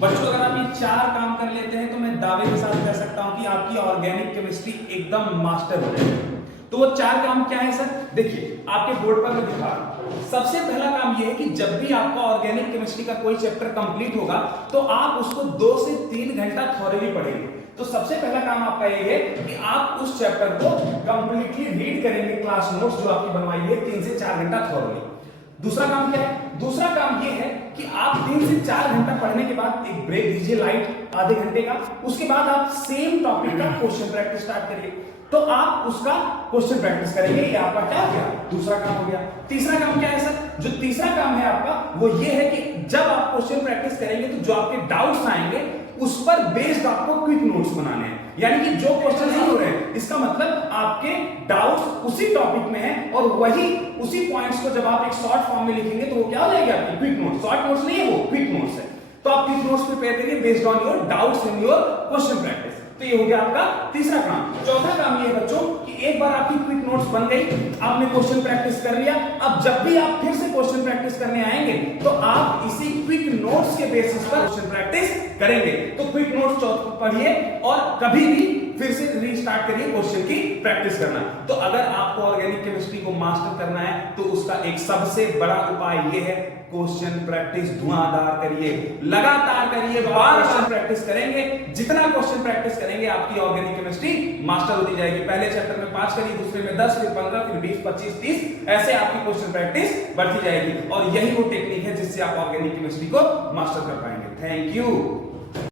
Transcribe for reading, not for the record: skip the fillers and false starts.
बच्चों अगर आप ये 4 काम कर लेते हैं तो मैं दावे के साथ कह सकता हूं कि आपकी ऑर्गेनिक केमिस्ट्री एकदम मास्टर हो जाएगी। तो वो 4 काम क्या है सर? देखिए आपके बोर्ड पर मैं दिखा रहा हूं। सबसे पहला काम ये है कि जब भी आपका ऑर्गेनिक केमिस्ट्री का कोई चैप्टर कंप्लीट होगा तो आप उसको 2 से 3 घंटा थॉरली पढ़ेंगे। तो सबसे पहला काम आपका ये है कि आप उस चैप्टर को कंप्लीटली रीड करेंगे, क्लास नोट्स जो आपकी बनवाई है 3 से 4 घंटा थॉरली। दूसरा काम क्या है? दूसरा काम ये है कि आप 3 से 4 घंटा पढ़ने के बाद एक ब्रेक दीजिए लाइट आधे घंटे का। उसके बाद आप सेम टॉपिक का क्वेश्चन प्रैक्टिस स्टार्ट करिए। तो आप उसका क्वेश्चन प्रैक्टिस करेंगे। ये आपका क्या हो गया? दूसरा काम हो गया। तीसरा काम क्या है सर? जो तीसरा काम है आपका वो ये है कि जब आप क्वेश्चन प्रैक्टिस करेंगे तो जो आपके डाउट्स आएंगे उस पर बेस्ड आपको क्विक नोट्स बनाने हैं। यानी कि जो क्वेश्चन नहीं हो रहे हैं इसका मतलब आपके डाउट्स उसी टॉपिक में है और वही उसी पॉइंट्स को जब आप एक शॉर्ट फॉर्म में लिखेंगे तो वो क्या हो जाएगी? आपकी क्विक नोट्स। शॉर्ट नोट्स नहीं है, वो क्विक नोट्स है। तो आप क्विक नोट्स प्रिपेयर करिए based on your doubts and your question practice. तो ये हो गया आपका तीसरा काम। चौथा काम ये है बच्चों कि एक बार आपकी क्विक नोट्स बन गई, आपने क्वेश्चन प्रैक्टिस कर लिया, अब जब भी आप फिर से क्वेश्चन प्रैक्टिस करने आएंगे तो आप इसी क्विक नोट्स के बेसिस पर क्वेश्चन प्रैक्टिस करेंगे। तो क्विक नोट्स पढ़िए और कभी भी फिर से रीस्टार्ट करिए क्वेश्चन की प्रैक्टिस करना। तो अगर आपको ऑर्गेनिक केमिस्ट्री को मास्टर करना है तो उसका एक सबसे बड़ा उपाय ये है, क्वेश्चन प्रैक्टिस धुआंधार करिए, लगातार करिए, बार-बार प्रैक्टिस करेंगे। जितना क्वेश्चन प्रैक्टिस करेंगे आपकी ऑर्गेनिक केमिस्ट्री मास्टर होती जाएगी। पहले चैप्टर में 5 करिए, दूसरे में 10, फिर 15, फिर 20, 25, 30, ऐसे आपकी क्वेश्चन प्रैक्टिस बढ़ती जाएगी। और यही वो टेक्निक है जिससे आप ऑर्गेनिक केमिस्ट्री को मास्टर कर पाएंगे। Thank you.